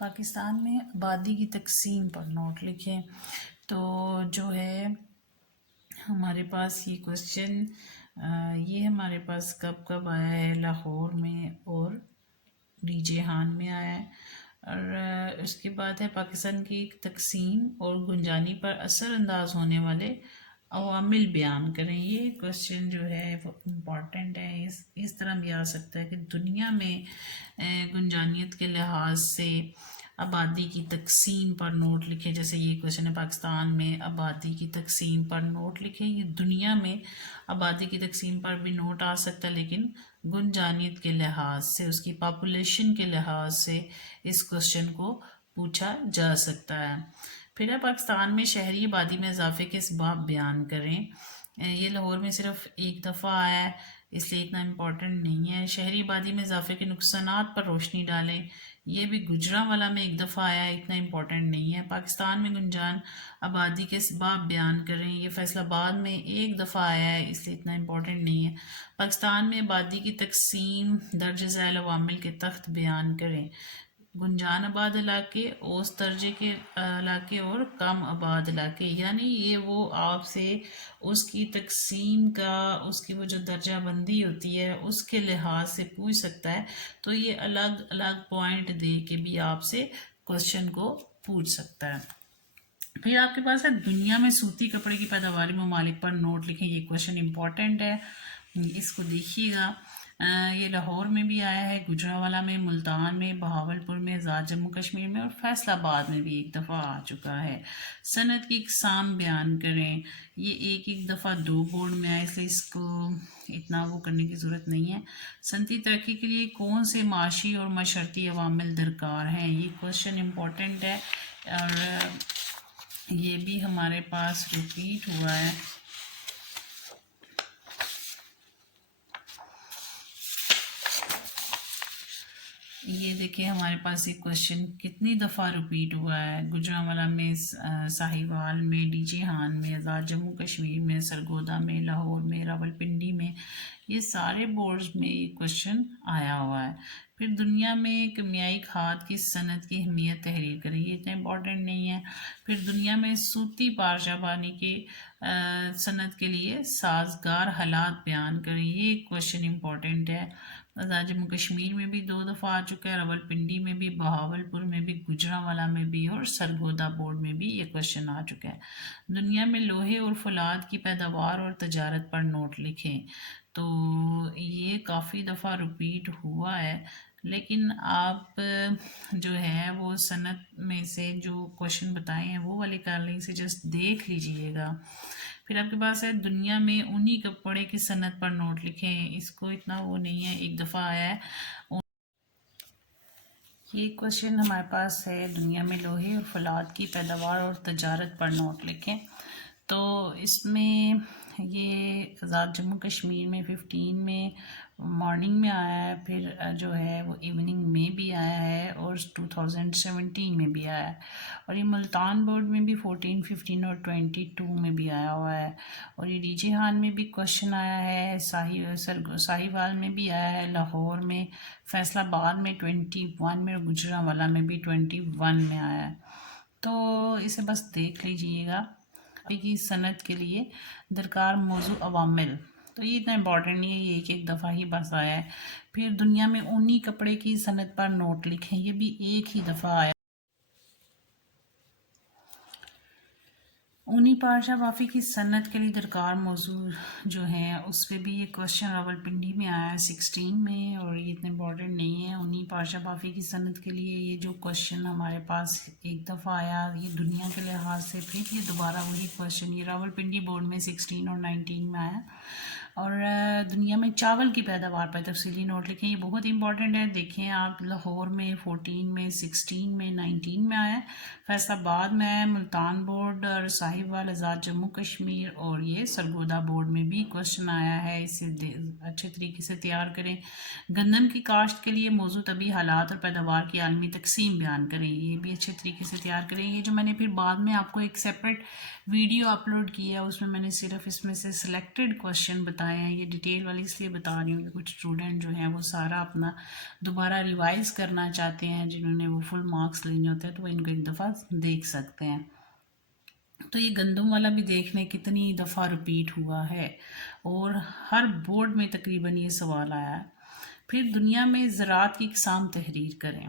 پاکستان میں آبادی کی تقسیم پر نوٹ لکھیں۔ تو جو ہے ہمارے پاس یہ کوشچن یہ ہمارے پاس کب آیا ہے، لاہور میں اور ڈی جہان میں آیا ہے۔ اور اس کے بعد ہے پاکستان کی تقسیم اور گنجانی پر اثر انداز ہونے والے عوامل بیان کریں۔ یہ کوشچن جو ہے وہ امپورٹنٹ ہے، اس طرح بھی آ سکتا ہے کہ دنیا میں گنجانیت کے لحاظ سے آبادی کی تقسیم پر نوٹ لکھیں۔ جیسے یہ کوشچن ہے پاکستان میں آبادی کی تقسیم پر نوٹ لکھیں، یہ دنیا میں آبادی کی تقسیم پر بھی نوٹ آ سکتا ہے، لیکن گنجانیت کے لحاظ سے، اس کی پاپولیشن کے لحاظ سے اس کوشچن کو پوچھا جا سکتا ہے۔ پھر ہے پاکستان میں شہری آبادی میں اضافے کے اسباب بیان کریں۔ یہ لاہور میں صرف ایک دفعہ آیا ہے، اس لیے اتنا امپورٹنٹ نہیں ہے۔ شہری آبادی میں اضافے کے نقصانات پر روشنی ڈالیں، یہ بھی گوجرانوالہ میں ایک دفعہ آیا ہے، اتنا امپورٹنٹ نہیں ہے۔ پاکستان میں گنجان آبادی کے اسباب بیان کریں، یہ فیصل آباد میں ایک دفعہ آیا ہے، اس لیے اتنا امپورٹنٹ نہیں ہے۔ پاکستان میں آبادی کی تقسیم درج ذیل عوامل کے تحت بیان کریں۔ گنجان آباد علاقے، اوسط درجے کے علاقے اور کم آباد علاقے، یعنی یہ وہ آپ سے اس کی تقسیم کا، اس کی وہ جو درجہ بندی ہوتی ہے اس کے لحاظ سے پوچھ سکتا ہے، تو یہ الگ الگ پوائنٹ دے کے بھی آپ سے کوشچن کو پوچھ سکتا ہے۔ پھر آپ کے پاس ہے دنیا میں سوتی کپڑے کی پیداواری ممالک پر نوٹ لکھیں۔ یہ کوشچن امپورٹنٹ ہے، اس کو دیکھیے گا۔ یہ لاہور میں بھی آیا ہے، گوجرانوالہ میں، ملتان میں، بہاولپور میں، آزاد جموں کشمیر میں اور فیصل آباد میں بھی ایک دفعہ آ چکا ہے۔ صنعت کی اقسام بیان کریں، یہ ایک دفعہ 2 بورڈ میں آئے، اس لیے اس کو اتنا وہ کرنے کی ضرورت نہیں ہے۔ صنعتی ترقی کے لیے کون سے معاشی اور معاشرتی عوامل درکار ہیں، یہ کوشچن امپورٹنٹ ہے اور یہ بھی ہمارے پاس ریپیٹ ہوا ہے۔ یہ دیکھیں ہمارے پاس یہ کوشچن کتنی دفعہ ریپیٹ ہوا ہے، گوجرانوالہ میں، ساہیوال میں، ڈی جہان میں، آزاد جموں کشمیر میں، سرگودا میں، لاہور میں، راولپنڈی میں، یہ سارے بورڈز میں یہ کوشچن آیا ہوا ہے۔ پھر دنیا میں کیمیائی کھاد کی صنعت کی اہمیت تحریر کریں، یہ اتنا امپورٹنٹ نہیں ہے۔ پھر دنیا میں سوتی پارچہ بانی کی صنعت کے لیے سازگار حالات بیان کریں، یہ کوشچن امپورٹنٹ ہے۔ آزاد جموں کشمیر میں بھی 2 دفعہ آ چکا ہے، راولپنڈی میں بھی، بہاولپور میں بھی، گوجرانوالہ میں بھی اور سرگودا بورڈ میں بھی یہ کوشچن آ چکا ہے۔ دنیا میں لوہے اور فولاد کی پیداوار اور تجارت پر نوٹ لکھیں، تو یہ کافی دفعہ ریپیٹ ہوا ہے، لیکن آپ جو ہے وہ صنعت میں سے جو کوشچن بتائے ہیں وہ والے کر لیں، اسے جسٹ دیکھ لیجئے گا۔ پھر آپ کے پاس ہے دنیا میں اونی کپڑے کی صنعت پر نوٹ لکھیں، اس کو اتنا وہ نہیں ہے، ایک دفعہ آیا ہے۔ یہ کوشچن ہمارے پاس ہے دنیا میں لوہے اور فولاد کی پیداوار اور تجارت پر نوٹ لکھیں، تو اس میں یہ آزاد جموں کشمیر میں 15 میں مارننگ میں آیا ہے، پھر جو ہے وہ ایوننگ میں بھی آیا ہے اور 2017 میں بھی آیا ہے، اور یہ ملتان بورڈ میں بھی 14، 15 اور 22 میں بھی آیا ہوا ہے، اور یہ ڈی جہان میں بھی کوشچن آیا ہے، ساہیوال میں بھی آیا ہے، لاہور میں، فیصل آباد میں 21 میں اور گوجرانوالہ میں بھی 21 میں آیا ہے۔ تو اسے بس دیکھ لیجئے گا۔ کی صنعت کے لیے درکار موضوع عوامل، تو یہ اتنا امپورٹنٹ نہیں ہے، یہ ایک دفعہ ہی بس آیا ہے۔ پھر دنیا میں اونی کپڑے کی صنعت پر نوٹ لکھیں، یہ بھی ایک ہی دفعہ آیا۔ اونی پارچہ بافی کی صنعت کے لیے درکار موضوع جو ہیں اس پہ بھی یہ کوشچن راولپنڈی میں آیا ہے 16 میں، اور یہ اتنے امپورٹنٹ نہیں ہے۔ اونی پارچہ بافی کی صنعت کے لیے یہ جو کوشچن ہمارے پاس ایک دفعہ آیا، یہ دنیا کے لحاظ سے پھر یہ دوبارہ وہی کوشچن، یہ راولپنڈی بورڈ میں 16 اور 19 میں آیا۔ اور دنیا میں چاول کی پیداوار پر تفصیلی نوٹ لکھیں، یہ بہت امپورٹنٹ ہے، دیکھیں آپ لاہور میں 14 میں، 16 میں، 19 میں آیا ہے، فیصل آباد میں ہے، ملتان بورڈ اور ساہیوال، آزاد جموں کشمیر اور یہ سرگودا بورڈ میں بھی کوشچن آیا ہے، اسے اچھے طریقے سے تیار کریں۔ گندم کی کاشت کے لیے موضوع طبی حالات اور پیداوار کی عالمی تقسیم بیان کریں، یہ بھی اچھے طریقے سے تیار کریں۔ یہ جو میں نے پھر بعد میں آپ کو ایک سیپریٹ ویڈیو اپلوڈ کیا ہے، اس میں نے صرف اس میں سے سلیکٹڈ کوشچن بتائے بتائے ہیں. یہ ڈیٹیل والی اس لیے بتا رہی ہوں کہ کچھ اسٹوڈنٹ جو ہیں وہ سارا اپنا دوبارہ ریوائز کرنا چاہتے ہیں، جنہوں نے وہ فل مارکس لینے ہوتے ہیں تو وہ ان کو ایک دفعہ دیکھ سکتے ہیں. تو یہ گندم والا بھی دیکھ لیں کتنی دفعہ رپیٹ ہوا ہے اور ہر بورڈ میں تقریباً یہ سوال آیا ہے. پھر دنیا میں زراعت کی اقسام تحریر کریں.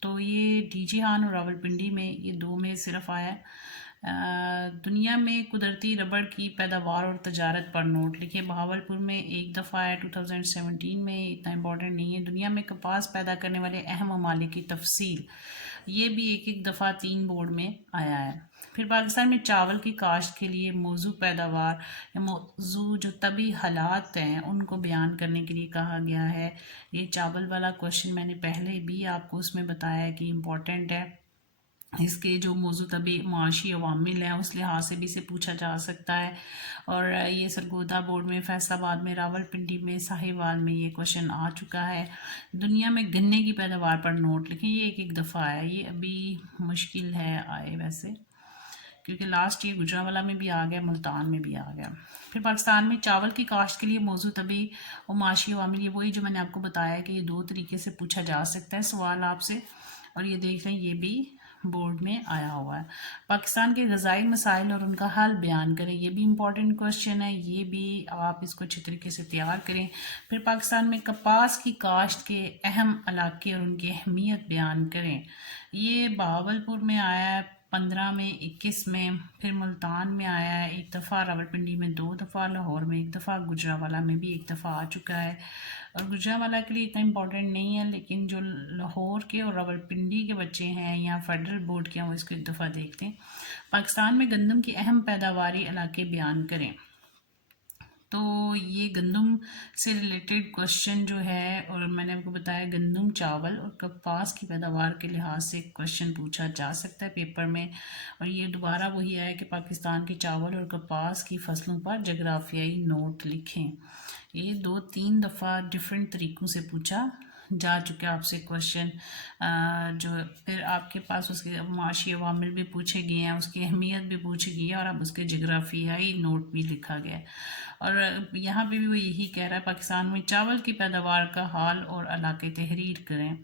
تو یہ ڈی جی ہان اور راولپنڈی میں یہ دو میں صرف آیا. دنیا میں قدرتی ربڑ کی پیداوار اور تجارت پر نوٹ لکھیں. بہاولپور میں ایک دفعہ آیا 2017 میں، اتنا امپورٹنٹ نہیں ہے. دنیا میں کپاس پیدا کرنے والے اہم ممالک کی تفصیل، یہ بھی ایک دفعہ 3 بورڈ میں آیا ہے. پھر پاکستان میں چاول کی کاشت کے لیے موضوع پیداوار یا موضوع جو طبی حالات ہیں ان کو بیان کرنے کے لیے کہا گیا ہے. یہ چاول والا کوشچن میں نے پہلے بھی آپ کو اس میں بتایا ہے کہ امپورٹنٹ ہے. اس کے جو موضوع طبی معاشی عوامل ہیں اس لحاظ سے بھی اسے پوچھا جا سکتا ہے. اور یہ سرگودا بورڈ میں، فیصل آباد میں، راولپنڈی میں، ساہیوال میں یہ کوشچن آ چکا ہے. دنیا میں گنے کی پیداوار پر نوٹ لکھیں. یہ ایک دفعہ آیا. یہ ابھی مشکل ہے آئے ویسے، کیونکہ لاسٹ یہ گجرانوالہ میں بھی آ گیا، ملتان میں بھی آ گیا. پھر پاکستان میں چاول کی کاشت کے لیے موضوع طبی و معاشی عوامل، یہ وہی جو میں نے آپ کو بتایا کہ یہ 2 طریقے سے پوچھا جا سکتا ہے سوال آپ سے. اور یہ دیکھ لیں یہ بھی بورڈ میں آیا ہوا ہے. پاکستان کے غذائی مسائل اور ان کا حل بیان کریں. یہ بھی امپورٹنٹ کوشچن ہے، یہ بھی آپ اس کو اچھے طریقے سے تیار کریں. پھر پاکستان میں کپاس کی کاشت کے اہم علاقے اور ان کی اہمیت بیان کریں. یہ بہاولپور میں آیا ہے 15 میں، 21 میں. پھر ملتان میں آیا ہے 1 دفعہ، راولپنڈی میں 2 دفعہ، لاہور میں 1 دفعہ، گجرانوالہ میں بھی 1 دفعہ آ چکا ہے. اور گجرانوالہ کے لیے اتنا امپورٹنٹ نہیں ہے، لیکن جو لاہور کے اور راولپنڈی کے بچے ہیں یا فیڈرل بورڈ کے ہیں وہ اس کو 1 دفعہ دیکھتے ہیں. پاکستان میں گندم کی اہم پیداواری علاقے بیان کریں. تو یہ گندم سے ریلیٹڈ کوشچن جو ہے، اور میں نے آپ کو بتایا گندم، چاول اور کپاس کی پیداوار کے لحاظ سے کوشچن پوچھا جا سکتا ہے پیپر میں. اور یہ دوبارہ وہی ہے کہ پاکستان کے چاول اور کپاس کی فصلوں پر جغرافیائی نوٹ لکھیں. یہ 2-3 دفعہ ڈیفرنٹ طریقوں سے پوچھا جا چکا ہے آپ سے کوشچن. جو پھر آپ کے پاس اس کے معاشی عوامل بھی پوچھے گئے ہیں، اس کی اہمیت بھی پوچھی گئی ہے، اور اب اس کے جغرافیائی نوٹ بھی لکھا گیا ہے. اور یہاں پہ بھی وہ یہی کہہ رہا ہے پاکستان میں چاول کی پیداوار کا حال اور علاقے تحریر کریں.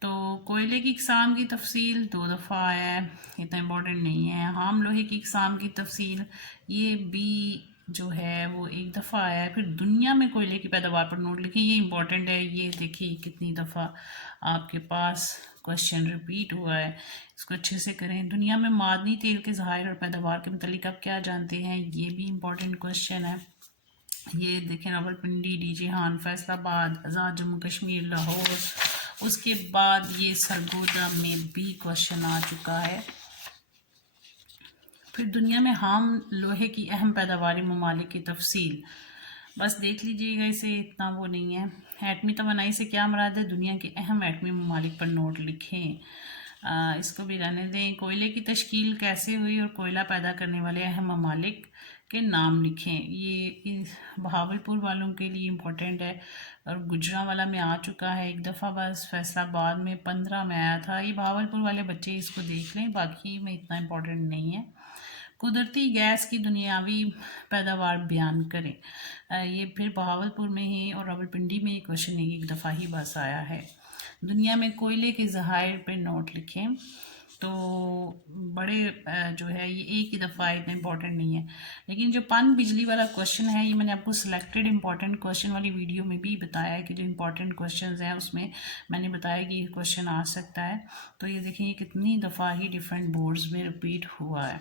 تو کوئلے کی اقسام کی تفصیل 2 دفعہ آیا ہے، اتنا امپورٹنٹ نہیں ہے. خام لوہے کی اقسام کی تفصیل یہ بھی جو ہے وہ 1 دفعہ آیا ہے. پھر دنیا میں کوئلے کی پیداوار پر نوٹ لکھیں. یہ امپورٹنٹ ہے، یہ دیکھیے کتنی دفعہ آپ کے پاس کوشچن ریپیٹ ہوا ہے. اس کو اچھے سے کریں. دنیا میں معدنی تیل کے ذخائر اور پیداوار کے متعلق آپ کیا جانتے ہیں؟ یہ بھی امپورٹنٹ کوشچن ہے. یہ دیکھیں راولپنڈی، ڈی جی ہان، فیصل آباد، آزاد جموں کشمیر، لاہور. اس کے بعد یہ سرگودا میں بھی کوشچن آ چکا ہے. پھر دنیا میں خام لوہے کی اہم پیداواری ممالک کی تفصیل، بس دیکھ لیجئے گا، اسے اتنا وہ نہیں ہے. ایٹمی توانائی سے کیا مراد ہے؟ دنیا کے اہم ایٹمی ممالک پر نوٹ لکھیں. اس کو بھی رہنے دیں. کوئلے کی تشکیل کیسے ہوئی اور کوئلہ پیدا کرنے والے اہم ممالک کے نام لکھیں. یہ بہاولپور والوں کے لیے امپورٹنٹ ہے، اور گجرانوالہ میں آ چکا ہے 1 دفعہ بس. فیصل آباد میں 15 میں آیا تھا. یہ بہاولپور والے بچے اس کو دیکھ لیں، باقی میں اتنا امپورٹنٹ نہیں ہے. قدرتی گیس کی دنیاوی پیداوار بیان کریں. یہ پھر بہاولپور میں ہی اور راولپنڈی میں یہ کوشچن 1 دفعہ ہی بس آیا ہے. دنیا میں کوئلے کے ذخائر پہ نوٹ لکھیں. تو بڑے جو ہے یہ 1 ہی دفعہ اتنا امپورٹنٹ نہیں ہے. لیکن جو پن بجلی والا کوشچن ہے، یہ میں نے آپ کو سلیکٹڈ امپورٹنٹ کوشچن والی ویڈیو میں بھی بتایا ہے کہ جو امپورٹنٹ کوشچنز ہیں اس میں نے بتایا کہ یہ کوشچن آ سکتا ہے. تو یہ دیکھیں یہ کتنی دفعہ ہی ڈیفرنٹ بورڈز میں ریپیٹ ہوا ہے.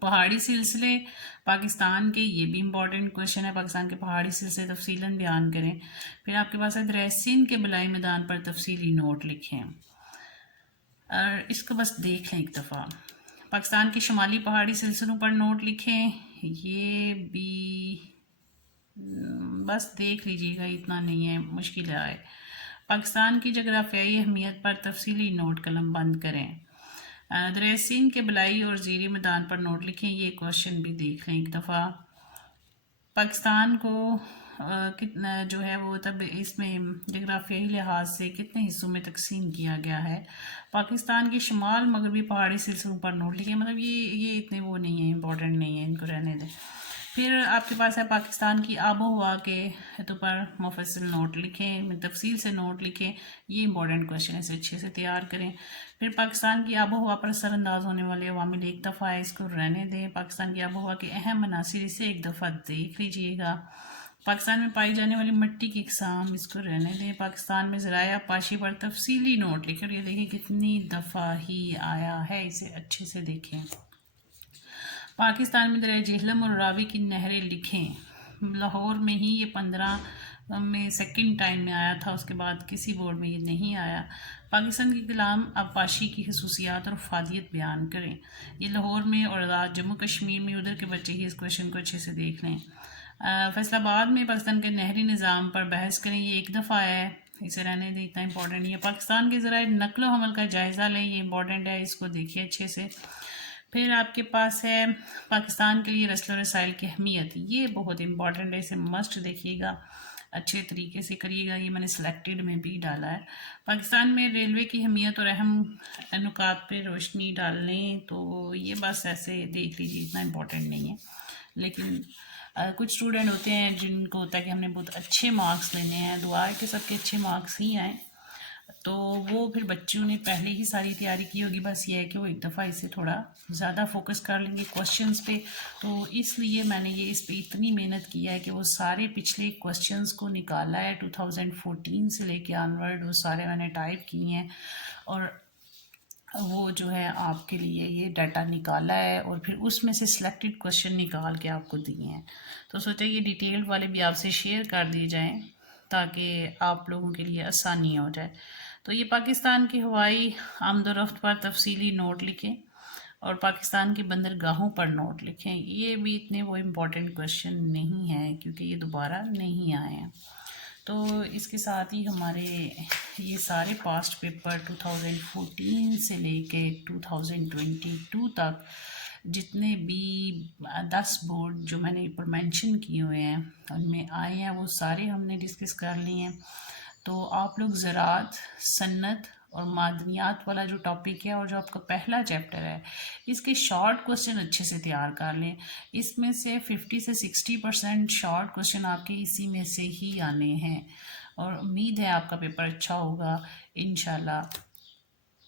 پہاڑی سلسلے پاکستان کے، یہ بھی امپورٹنٹ کوشچن ہے. پاکستان کے پہاڑی سلسلے تفصیلاً بیان کریں. پھر آپ کے پاس ہے دریائے سندھ کے بلائی میدان پر تفصیلی نوٹ لکھیں. اور اس کو بس دیکھ لیں 1 دفعہ. پاکستان کے شمالی پہاڑی سلسلوں پر نوٹ لکھیں. یہ بھی بس دیکھ لیجیے گا، اتنا نہیں ہے، مشکل ہے. پاکستان کی جغرافیائی اہمیت پر تفصیلی نوٹ قلم بند کریں. دریائے سندھ کے بلائی اور زیریں میدان پر نوٹ لکھیں. یہ کوشچن بھی دیکھ لیں 1 دفعہ. پاکستان کو کتنا جو ہے وہ تب اس میں جغرافیائی لحاظ سے کتنے حصوں میں تقسیم کیا گیا ہے. پاکستان کے شمال مغربی پہاڑی سلسلوں پر نوٹ لکھیں. مطلب یہ اتنے وہ نہیں ہیں، امپورٹنٹ نہیں ہیں، ان کو رہنے دیں. پھر آپ کے پاس ہے پاکستان کی آب و ہوا کے اعتبار پر مفصل نوٹ لکھیں، تفصیل سے نوٹ لکھیں، یہ امپورٹنٹ کوشچن ہے، اسے اچھے سے تیار کریں۔ پھر پاکستان کی آب و ہوا پر اثر انداز ہونے والے عوامل ایک دفعہ ہے، اس کو رہنے دیں۔ پاکستان کی آب و ہوا کے اہم عناصر، اسے ایک دفعہ دیکھ لیجئے گا۔ پاکستان میں پائی جانے والی مٹی کی اقسام، اس کو رہنے دیں۔ پاکستان میں ذرائع پاشی پر تفصیلی نوٹ لکھیں، یہ دیکھیں کتنی دفعہ ہی آیا ہے، اسے اچھے سے دیکھیں۔ پاکستان میں دریائے جہلم اور راوی کی نہریں لکھیں۔ لاہور میں ہی یہ 15 میں سیکنڈ ٹائم میں آیا تھا، اس کے بعد کسی بورڈ میں یہ نہیں آیا۔ پاکستان کی کلام آبپاشی کی خصوصیات اور افادیت بیان کریں۔ یہ لاہور میں اور جموں کشمیر میں، ادھر کے بچے ہی اس کویشچن کو اچھے سے دیکھ لیں۔ فیصل آباد میں پاکستان کے نہری نظام پر بحث کریں، یہ ایک دفعہ ہے، اسے رہنے دیں، اتنا امپورٹنٹ نہیں ہے۔ پاکستان کے ذرائع نقل و حمل کا جائزہ لیں، یہ امپورٹنٹ ہے، اس کو دیکھیے اچھے سے۔ پھر آپ کے پاس ہے پاکستان کے لیے رسل و رسائل کی اہمیت، یہ بہت امپورٹنٹ ہے، اسے مسٹ دیکھیے گا، اچھے طریقے سے کریے گا، یہ میں نے سلیکٹڈ میں بھی ڈالا ہے۔ پاکستان میں ریلوے کی اہمیت اور اہم نکات پہ روشنی ڈالیں، تو یہ بس ایسے دیکھ لیجیے، اتنا امپورٹنٹ نہیں ہے۔ لیکن کچھ اسٹوڈنٹ ہوتے ہیں جن کو ہوتا ہے کہ ہم نے بہت اچھے مارکس لینے ہیں، دعا ہے کہ سب کے اچھے مارکس ہی آئیں، تو وہ پھر بچوں نے پہلے ہی ساری تیاری کی ہوگی، بس یہ ہے کہ وہ ایک دفعہ اسے تھوڑا زیادہ فوکس کر لیں گے کوشچنس پہ، تو اس لیے میں نے یہ اس پہ اتنی محنت کی ہے کہ وہ سارے پچھلے کوشچنس کو نکالا ہے 2014 سے لے کے آنورڈ، وہ سارے میں نے ٹائپ کیے ہیں، اور وہ جو ہے آپ کے لیے یہ ڈیٹا نکالا ہے، اور پھر اس میں سے سلیکٹڈ کوشچن نکال کے آپ کو دیے ہیں، تو سوچا یہ ڈیٹیلڈ والے بھی آپ سے شیئر کر دیے جائیں تاکہ آپ لوگوں کے لیے آسانی ہو جائے۔ تو یہ پاکستان کی ہوائی آمد و رفت پر تفصیلی نوٹ لکھیں، اور پاکستان کی بندرگاہوں پر نوٹ لکھیں، یہ بھی اتنے وہ امپورٹنٹ کوشچن نہیں ہیں کیونکہ یہ دوبارہ نہیں آئے ہیں۔ تو اس کے ساتھ ہی ہمارے یہ سارے پاسٹ پیپر 2014 سے لے کے 2022 تک جتنے بھی 10 بورڈ جو میں نے اوپر مینشن کیے ہوئے ہیں ان میں آئے ہیں، وہ سارے ہم نے ڈسکس کر لیے ہیں۔ تو آپ لوگ زراعت، صنعت اور معدنیات والا جو ٹاپک ہے اور جو آپ کا پہلا چیپٹر ہے، اس کے شارٹ کوسچن اچھے سے تیار کر لیں۔ اس میں سے 50 سے 60% شارٹ کوسچن آپ کے اسی میں سے ہی آنے ہیں، اور امید ہے آپ کا پیپر اچھا ہوگا انشاءاللہ۔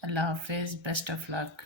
اللہ حافظ، بیسٹ آف لک۔